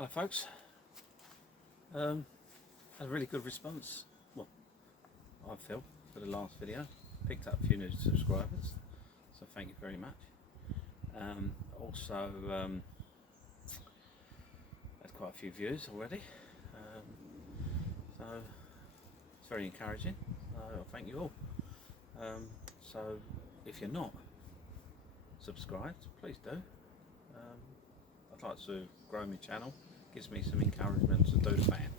Hello folks, had a really good response, well I feel, for the last video. Picked up a few new subscribers, so thank you very much. Also had quite a few views already, so it's very encouraging, so thank you all. So if you're not subscribed, please do. I'd like to grow my channel, gives me some encouragement to do the fan.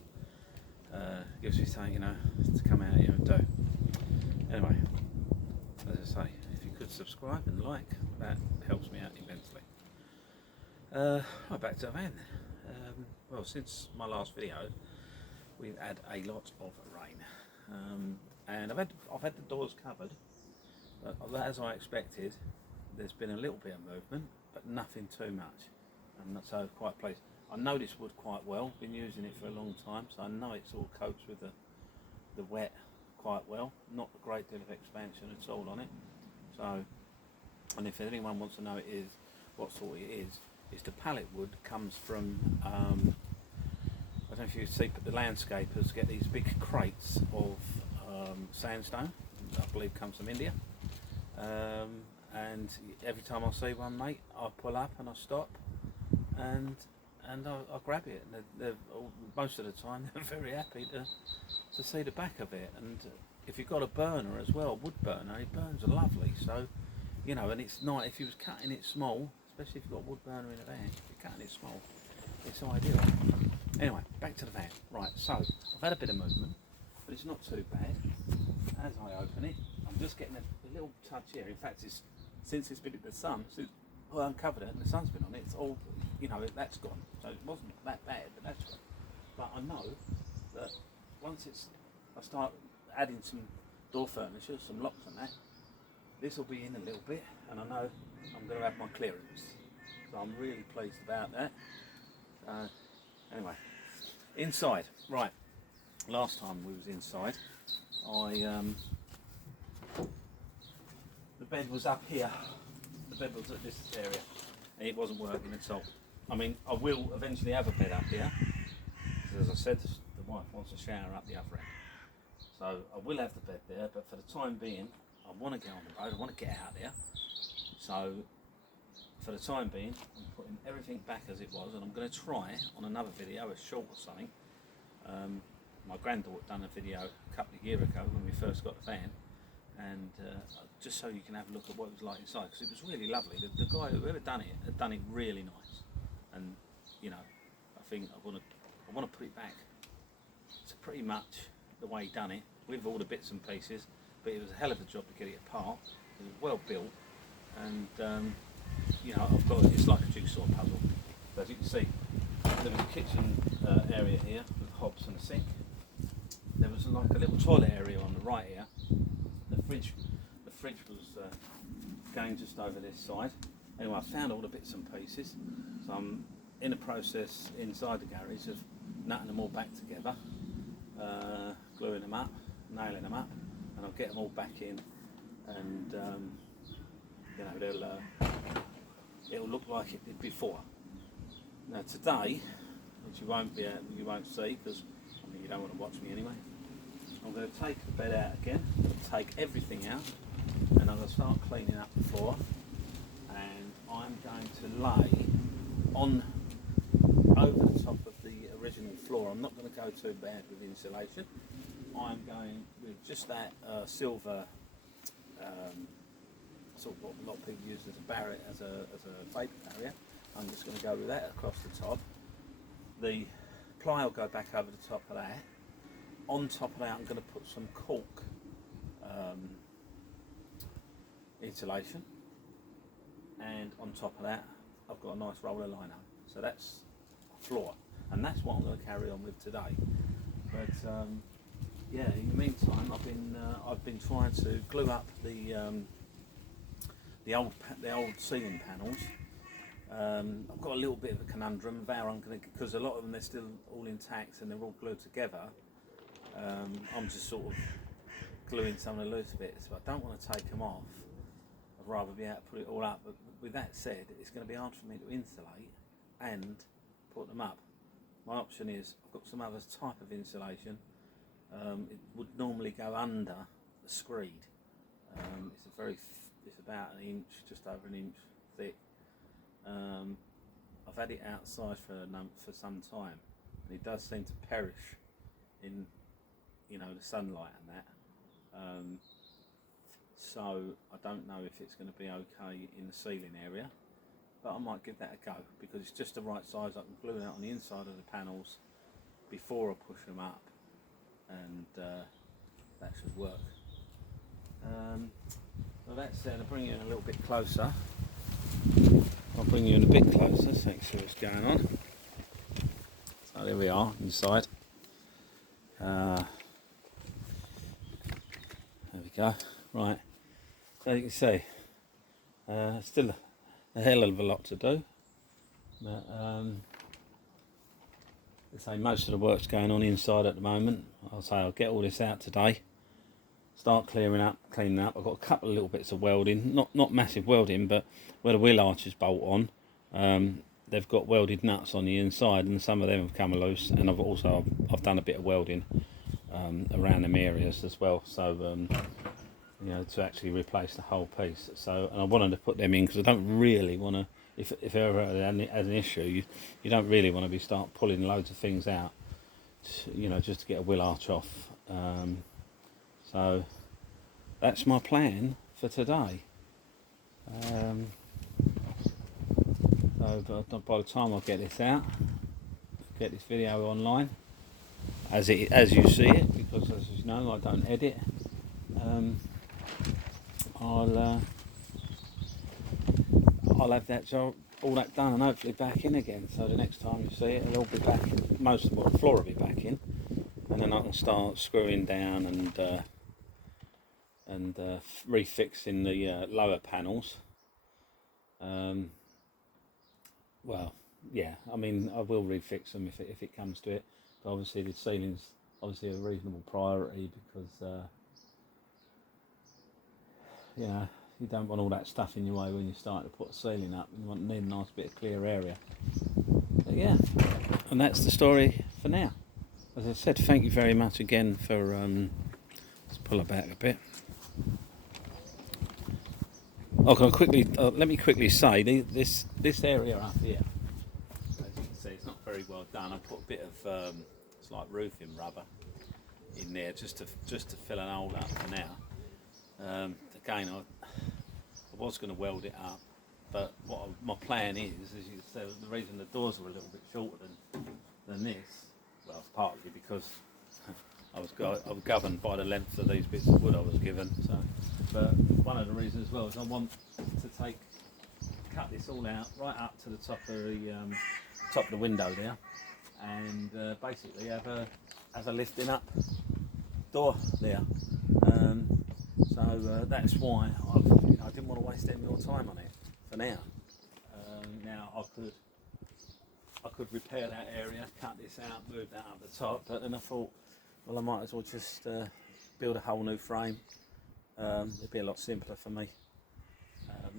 Gives me something, to come out here and do. Anyway, as I say, if you could subscribe and like, that helps me out immensely. Right, back to the van then. Well, since my last video, we've had a lot of rain, and I've had the doors covered, but as I expected, there's been a little bit of movement, but nothing too much. And so quite pleased. I know this wood quite well, been using it for a long time, so I know it sort of copes with the wet quite well. Not a great deal of expansion at all on it. So, and if anyone wants to know what sort it is, it's the pallet wood comes from, I don't know if you see, but the landscapers get these big crates of sandstone, I believe comes from India. And every time I see one, mate, I pull up and I stop, and I grab it, and they're most of the time they're very happy to see the back of it. And if you've got a burner as well, wood burner, it burns lovely. So, and it's nice if you was cutting it small, especially if you've got a wood burner in a van. If you're cutting it small, it's ideal. Anyway, back to the van. Right, so I've had a bit of movement, but it's not too bad. As I open it, I'm just getting a little touch here. In fact, since it's been in the sun, since I uncovered it and the sun's been on it, it's all, that's gone. So it wasn't that bad, but that's gone. But I know that once I start adding some door furniture, some locks and that, this will be in a little bit, and I know I'm going to have my clearance. So I'm really pleased about that. Anyway, inside. Right, last time we was inside, the bed was up here. The bed was at this area, and it wasn't working at all. I mean, I will eventually have a bed up here, because as I said, the wife wants a shower up the other end. So I will have the bed there, but for the time being, I want to get on the road, I want to get out there. So for the time being, I'm putting everything back as it was, and I'm going to try on another video, a short or something. My granddaughter done a video a couple of years ago when we first got the van, and just so you can have a look at what it was like inside, because it was really lovely. The guy whoever done it had done it really nice, and I think I want to put it back to pretty much the way he done it, with all the bits and pieces. But it was a hell of a job to get it apart. It was well built, and I've got it's like a jigsaw puzzle. So as you can see, there was a kitchen area here with hobs and a sink. There was like a little toilet area on the right here. The fridge was going just over this side. Anyway, I found all the bits and pieces, so I'm in the process inside the garage of nutting them all back together, gluing them up, nailing them up, and I'll get them all back in, and it'll look like it did before. Now today, which you won't see, because you don't want to watch me anyway, I'm going to take the bed out again, take everything out, and I'm going to start cleaning up the floor, and I'm going to lay over the top of the original floor. I'm not going to go too bad with insulation. I'm going with just that silver, sort of what a lot of people use as a barrier, as a vapour barrier. I'm just going to go with that across the top. The ply will go back over the top of that. On top of that, I'm going to put some cork insulation, and on top of that, I've got a nice roller liner. So that's floor, and that's what I'm going to carry on with today. But yeah, in the meantime, I've been trying to glue up the old ceiling panels. I've got a little bit of a conundrum of how I'm going to, because a lot of them they're still all intact and they're all glued together. I'm just sort of gluing some of the loose bits, but I don't want to take them off. I'd rather be able to put it all up. But with that said, it's going to be hard for me to insulate and put them up. my option is I've got some other type of insulation. It would normally go under the screed. It's about an inch, just over an inch thick. I've had it outside for some time, and it does seem to perish in, the sunlight and that. So I don't know if it's going to be okay in the ceiling area, but I might give that a go because it's just the right size. I can glue it out on the inside of the panels before I push them up, and that should work. Well, that said, I'll bring you in a little bit closer. I'll bring you in a bit closer so you can see what's going on. So there we are inside. There we go. Right. So you can see, still a hell of a lot to do. But let's say most of the work's going on inside at the moment. I'll get all this out today. Start cleaning up. I've got a couple of little bits of welding, not massive welding, but where the wheel arches bolt on, they've got welded nuts on the inside, and some of them have come loose. And I've done a bit of welding around them areas as well. So to actually replace the whole piece. So, and I wanted to put them in because I don't really want to. If ever as an issue, you don't really want to start pulling loads of things out, just to get a wheel arch off. So that's my plan for today. So by the time I get this out, get this video online, as you see it, because as you know I don't edit. I'll have that job, all that done, and hopefully back in again. So the next time you see it, it'll all be back. The floor will be back in, and then I can start screwing down and refixing the lower panels. Well, yeah, I mean I will refix them if it comes to it. But obviously the ceiling's obviously a reasonable priority because you don't want all that stuff in your way when you start to put a ceiling up. You need a nice bit of clear area. But yeah, and that's the story for now. As I said, thank you very much again for. Let's pull it back a bit. Let me quickly say this area up here, as you can see, it's not very well done. I put a bit of it's like roofing rubber in there just to fill an hole up for now. Again, I was going to weld it up, but my plan is, as you can see, the reason the doors were a little bit shorter than this, well, partly because I was governed by the length of these bits of wood I was given. So, but one of the reasons as well is I want to cut this all out right up to the top of the window there, and basically have a lifting up door there. So that's why I didn't want to waste any more time on it for now. Now I could repair that area, cut this out, move that up the top, but then I thought, well, I might as well just build a whole new frame. It'd be a lot simpler for me.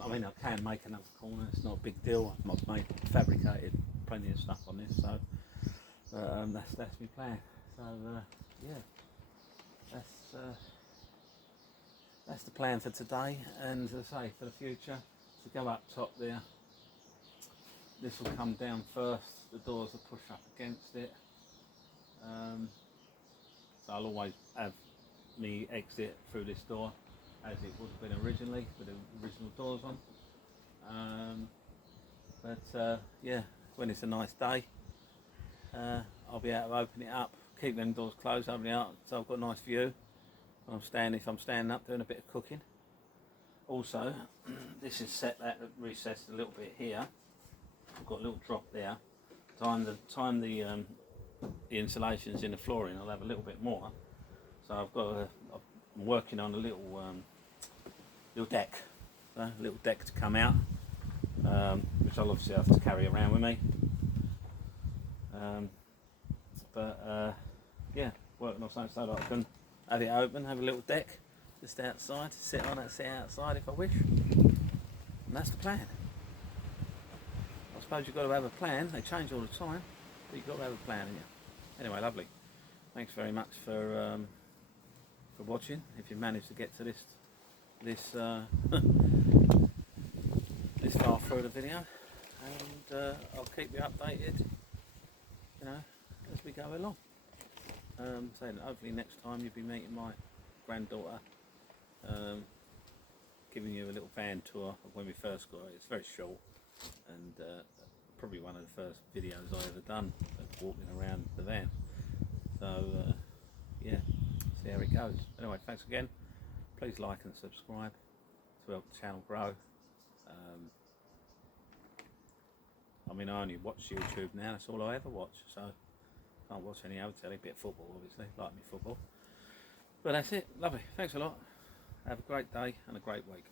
I mean, I can make another corner, it's not a big deal. I've fabricated plenty of stuff on this, so that's my plan. So yeah, that's the plan for today, and as I say, for the future, to go up top there, this will come down first, the doors will push up against it, so I'll always have me exit through this door as it would have been originally, with the original doors on. But yeah, when it's a nice day, I'll be able to open it up, keep them doors closed, open it up, so I've got a nice view. If I'm standing up doing a bit of cooking. Also, this is recessed a little bit here. I've got a little drop there. Time the insulation's in the flooring, I'll have a little bit more. So I'm working on a little deck, a little deck to come out, which I'll obviously have to carry around with me. Yeah, working on something so that I can have it open, have a little deck just outside, sit outside if I wish. And that's the plan. I suppose you've got to have a plan, they change all the time. But you've got to have a plan, haven't you? Anyway, lovely. Thanks very much for watching. If you managed to get to this this far through the video, and I'll keep you updated, you know, as we go along. So hopefully next time you'll be meeting my granddaughter, giving you a little van tour of when we first got it. It's very short, and probably one of the first videos I ever done of walking around the van. So yeah, see how it goes. Anyway, thanks again. Please like and subscribe to help the channel grow. I mean, I only watch YouTube now, that's all I ever watch, so I can't watch any other telly, bit of football obviously, like me football. But that's it, lovely, thanks a lot. Have a great day and a great week.